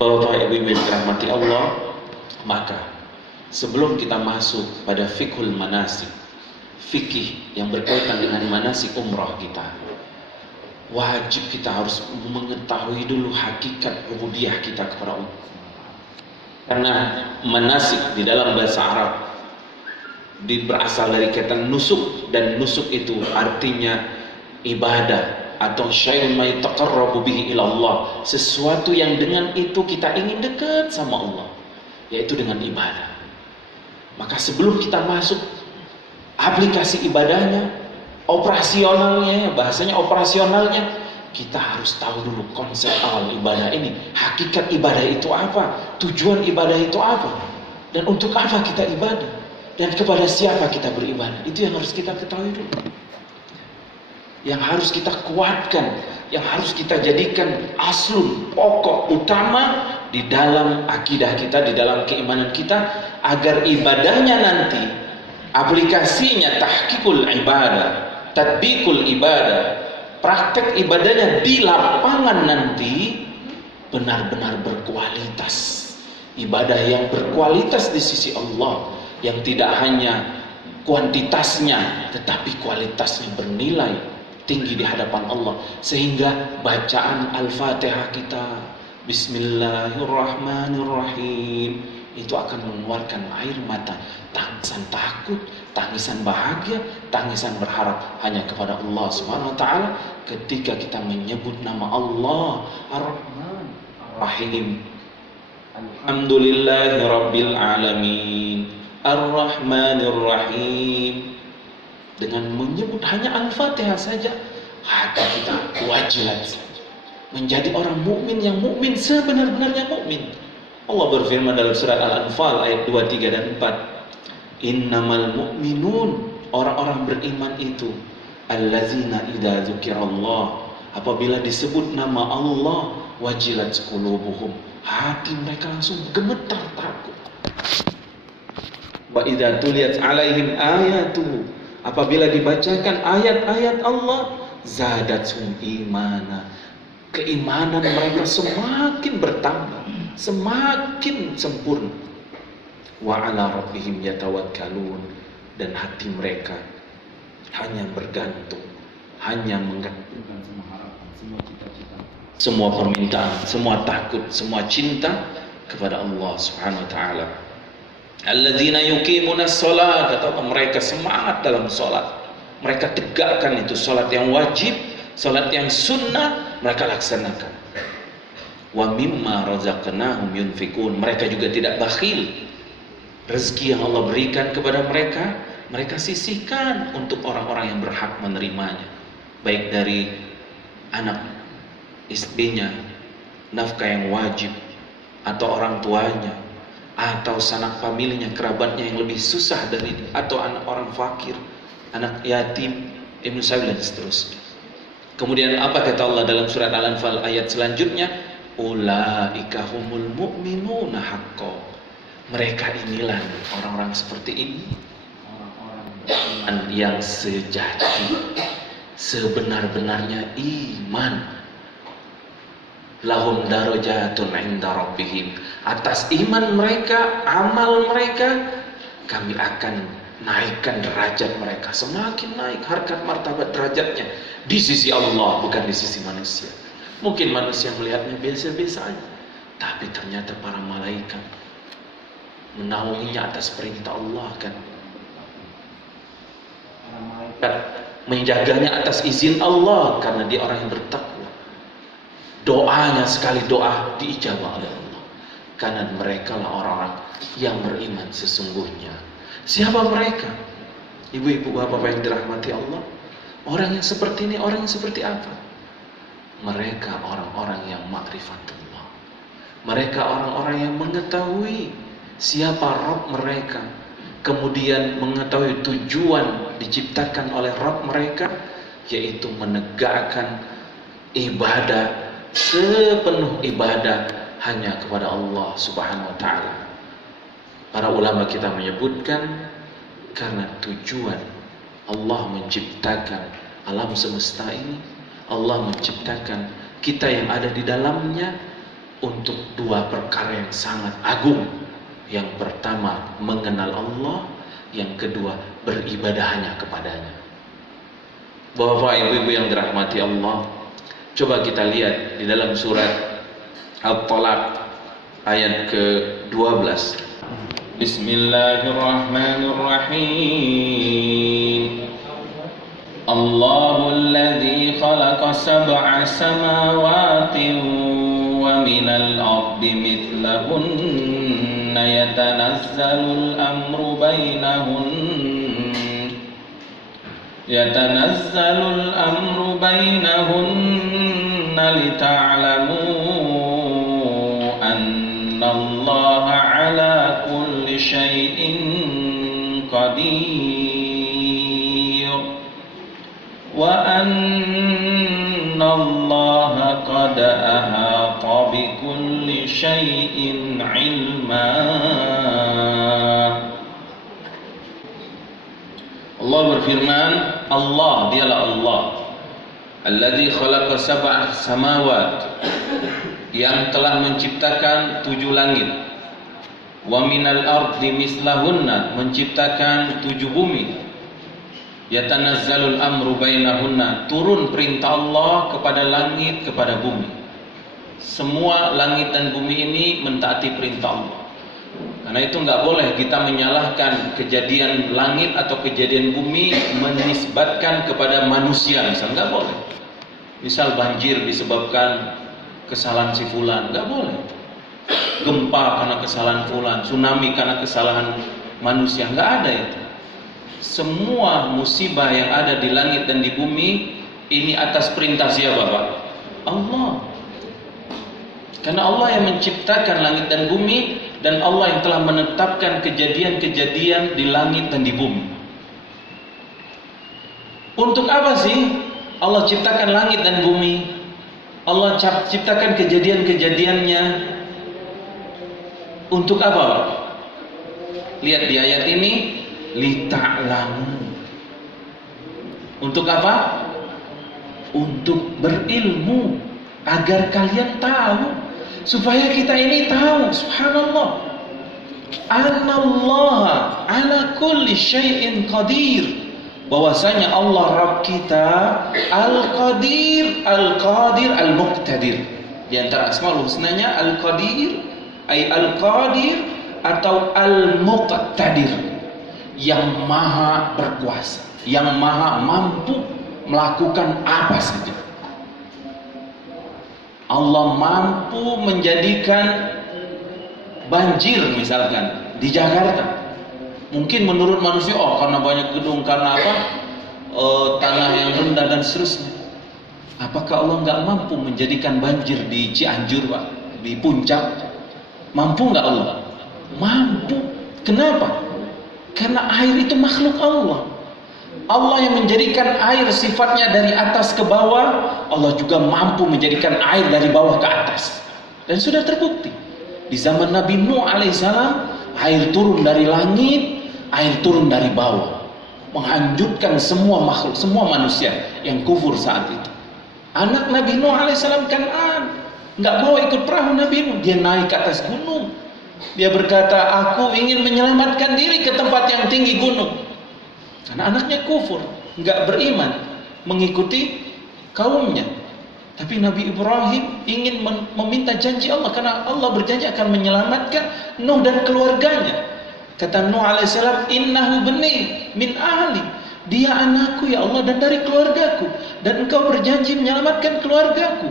Bapak Ibu yang dirahmati Allah, maka sebelum kita masuk pada fiqhul manasik, fikih yang berkaitan dengan manasik umrah kita, wajib kita harus mengetahui dulu hakikat ubudiyah kita kepada Allah. Karena manasik di dalam bahasa Arab berasal dari kata nusuk, dan nusuk itu artinya ibadah atau syai'un ma yataqarrabu bihi ila Allah, sesuatu yang dengan itu kita ingin dekat sama Allah, yaitu dengan ibadah. Maka sebelum kita masuk aplikasi ibadahnya, operasionalnya, bahasanya operasionalnya, kita harus tahu dulu konsep awal ibadah ini, hakikat ibadah itu apa, tujuan ibadah itu apa, dan untuk apa kita ibadah, dan kepada siapa kita beribadah. Itu yang harus kita ketahui dulu, yang harus kita kuatkan, yang harus kita jadikan aslun, pokok utama di dalam akidah kita, di dalam keimanan kita, agar ibadahnya nanti, aplikasinya tahqiqul ibadah, tatbiqul ibadah, praktek ibadahnya di lapangan nanti benar-benar berkualitas. Ibadah yang berkualitas di sisi Allah, yang tidak hanya kuantitasnya tetapi kualitasnya bernilai tinggi di hadapan Allah, sehingga bacaan Al-Fatihah kita, Bismillahirrahmanirrahim, itu akan mengeluarkan air mata, tangisan takut, tangisan bahagia, tangisan berharap hanya kepada Allah Subhanahu wa taala ketika kita menyebut nama Allah Ar-Rahman Ar-Rahim. Alhamdulillahirabbil alamin Ar-Rahmanir Rahim. Dengan menyebut hanya Al-Fatihah saja, hati kita wajilat menjadi orang mukmin yang mukmin sebenar-benarnya mukmin. Allah berfirman dalam surat Al-Anfal ayat 2, 3 dan 4, innamal mu'minun, orang-orang beriman itu, allazina idza dzukirallah, apabila disebut nama Allah, wajilat qulubuhum, hati mereka langsung gemetar takut. Wa idza tuliyat alaihim ayatuhu, apabila dibacakan ayat-ayat Allah, zadatsum imana, keimanan mereka semakin bertambah, semakin sempurna. Wa ala rabbihim yatawakkalun, dan hati mereka hanya bergantung, hanya menggantungkan semua harapan, semua cita-cita, semua permintaan, semua takut, semua cinta kepada Allah Subhanahu wa taala. Alladzina yuqimunas shalah, kata Allah, mereka semangat dalam salat. Mereka tegakkan itu salat yang wajib, salat yang sunnah mereka laksanakan. Wa mimma razaqnahum yunfikun, mereka juga tidak bakhil. Rezeki yang Allah berikan kepada mereka, mereka sisihkan untuk orang-orang yang berhak menerimanya, baik dari anak istrinya, nafkah yang wajib, atau orang tuanya, atau sanak familinya, kerabatnya yang lebih susah dari, atau anak orang fakir, anak yatim, ibnu sabil dan seterusnya. Kemudian apa kata Allah dalam surat Al-Anfal ayat selanjutnya? Ulaika humul mu'minuna haqqan. Mereka inilah orang-orang seperti ini, orang-orang yang sejati, sebenar-benarnya iman. Lahum darajatun 'inda rabbihim, atas iman mereka, amal mereka, kami akan naikkan derajat mereka, semakin naik harkat martabat derajatnya di sisi Allah, bukan di sisi manusia. Mungkin manusia melihatnya biasa-biasa aja, tapi ternyata para malaikat menaunginya atas perintah Allah kan. Para malaikat menjaganya atas izin Allah karena dia orang yang bertakwa. Doanya sekali doa diijabah oleh Allah, karena mereka lah orang-orang yang beriman sesungguhnya. Siapa mereka? Ibu-ibu, bapak-bapak yang dirahmati Allah, orang yang seperti ini, orang yang seperti apa? Mereka orang-orang yang ma'rifatullah. Mereka orang-orang yang mengetahui siapa Rabb mereka, kemudian mengetahui tujuan diciptakan oleh Rabb mereka, yaitu menegakkan ibadah, sepenuh ibadah hanya kepada Allah Subhanahu wa taala. Para ulama kita menyebutkan karena tujuan Allah menciptakan alam semesta ini, Allah menciptakan kita yang ada di dalamnya, untuk dua perkara yang sangat agung. Yang pertama mengenal Allah, yang kedua beribadah hanya kepadanya. Bapak ibu-ibu yang dirahmati Allah, coba kita lihat di dalam surat At-Talaq ayat ke-12. Bismillahirrahmanirrahim. Allahul ladzi khalaqa sab'a samawati wa minal ardi mithlahunna yatanazzalul amru bainahunna lita'lamu annallaha ala kulli syai'in qadir wa annallaha qad ahata bi kulli syai'in ilma. Allah berfirman, Allah dialah Allah alladzi khalaqa sab'a samawat, yang telah menciptakan 7 langit, wa minal ardi mislahunna, menciptakan 7 bumi, yatanazzalul amru bainahunna, turun perintah Allah kepada langit, kepada bumi. Semua langit dan bumi ini mentaati perintah Allah. Karena itu nggak boleh kita menyalahkan kejadian langit atau kejadian bumi menisbatkan kepada manusia, misal nggak boleh. Misal banjir disebabkan kesalahan si fulan, nggak boleh. Gempa karena kesalahan fulan, tsunami karena kesalahan manusia, nggak ada itu. Semua musibah yang ada di langit dan di bumi ini atas perintah siapa, Pak? Allah. Karena Allah yang menciptakan langit dan bumi, dan Allah yang telah menetapkan kejadian-kejadian di langit dan di bumi. Untuk apa sih Allah ciptakan langit dan bumi? Allah ciptakan kejadian-kejadiannya untuk apa? Lihat di ayat ini, lita'lamu. Untuk apa? Untuk berilmu, agar kalian tahu, supaya kita ini tahu, subhanallah, anallaha ala kulli syai'in qadir, bahwasanya Allah Rabb kita Al-Qadir, Al-Qadir, Al-Muqtadir. Di antara Asmaul Husnanya Al-Qadir, ay Al-Qadir atau Al-Muqtadir, yang maha berkuasa, yang maha mampu melakukan apa saja. Allah mampu menjadikan banjir misalkan di Jakarta. Mungkin menurut manusia, oh karena banyak gedung, karena apa? Tanah yang rendah dan seterusnya. Apakah Allah nggak mampu menjadikan banjir di Cianjur, Pak? Di Puncak? Mampu nggak Allah? Mampu. Kenapa? Karena air itu makhluk Allah. Allah yang menjadikan air sifatnya dari atas ke bawah, Allah juga mampu menjadikan air dari bawah ke atas. Dan sudah terbukti di zaman Nabi Nuh alaihissalam, air turun dari langit, air turun dari bawah, menghancurkan semua makhluk, semua manusia yang kufur saat itu. Anak Nabi Nuh alaihissalam Kan'an nggak bawa ikut perahu Nabi Nuh, dia naik ke atas gunung. Dia berkata, aku ingin menyelamatkan diri ke tempat yang tinggi gunung. Karena anaknya kufur, nggak beriman, mengikuti kaumnya. Tapi Nabi Ibrahim ingin meminta janji Allah, karena Allah berjanji akan menyelamatkan Nuh dan keluarganya. Kata Nuh alaihissalam, innahu bani min ahli, dia anakku ya Allah dan dari keluargaku, dan engkau berjanji menyelamatkan keluargaku.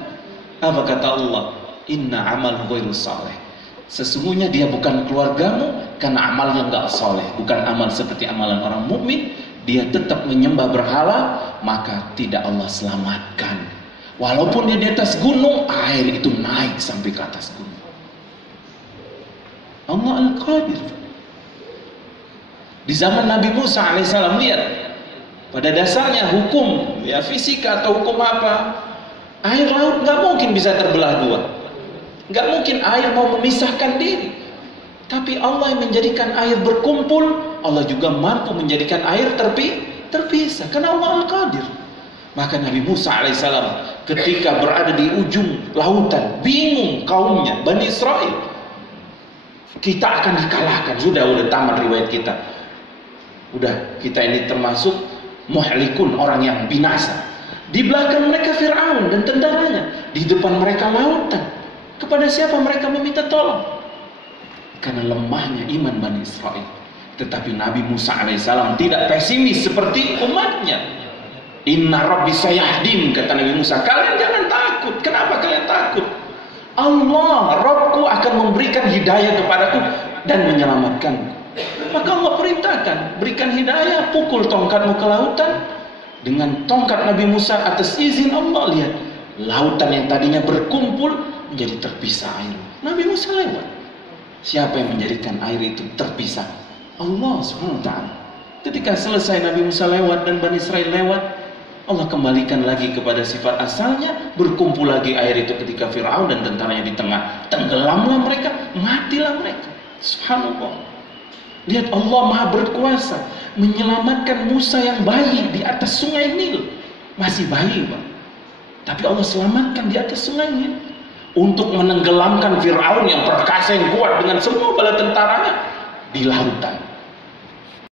Apa kata Allah? Inna amal ghairu saleh, sesungguhnya dia bukan keluargamu, karena amalnya nggak soleh, bukan amal seperti amalan orang mukmin. Dia tetap menyembah berhala, maka tidak Allah selamatkan. Walaupun dia di atas gunung, air itu naik sampai ke atas gunung. Allah Al-Qadir. Di zaman Nabi Musa alaihissalam, lihat, pada dasarnya hukum ya fisika atau hukum apa, air laut nggak mungkin bisa terbelah dua. Nggak mungkin air mau memisahkan diri. Tapi Allah yang menjadikan air berkumpul, Allah juga mampu menjadikan air terpisah. Karena Allah Al-Qadir. Maka Nabi Musa alaihissalam ketika berada di ujung lautan, bingung kaumnya, Bani Israel. Kita akan dikalahkan, sudah tamat riwayat kita. Udah, kita ini termasuk muhlikun, orang yang binasa. Di belakang mereka Fir'aun dan tentaranya, di depan mereka lautan. Kepada siapa mereka meminta tolong? Karena lemahnya iman Bani Israel. Tetapi Nabi Musa alaihissalam tidak pesimis seperti umatnya. Inna Rabbi sayahdin, kata Nabi Musa. Kalian jangan takut. Kenapa kalian takut? Allah, Rabbku akan memberikan hidayah kepadaku dan menyelamatkanku. Maka Allah perintahkan, berikan hidayah, pukul tongkatmu ke lautan. Dengan tongkat Nabi Musa atas izin Allah, lihat, lautan yang tadinya berkumpul menjadi terpisah air. Nabi Musa lewat. Siapa yang menjadikan air itu terpisah? Allah SWT. Ketika selesai Nabi Musa lewat dan Bani Israel lewat, Allah kembalikan lagi kepada sifat asalnya, berkumpul lagi air itu ketika Fir'aun dan tentaranya di tengah. Tenggelamlah mereka, matilah mereka. Subhanallah. Lihat, Allah Maha berkuasa menyelamatkan Musa yang bayi di atas sungai Nil. Masih bayi, Pak. Tapi Allah selamatkan di atas sungai Nil. Untuk menenggelamkan Fir'aun yang perkasa, yang kuat dengan semua bala tentaranya di lautan.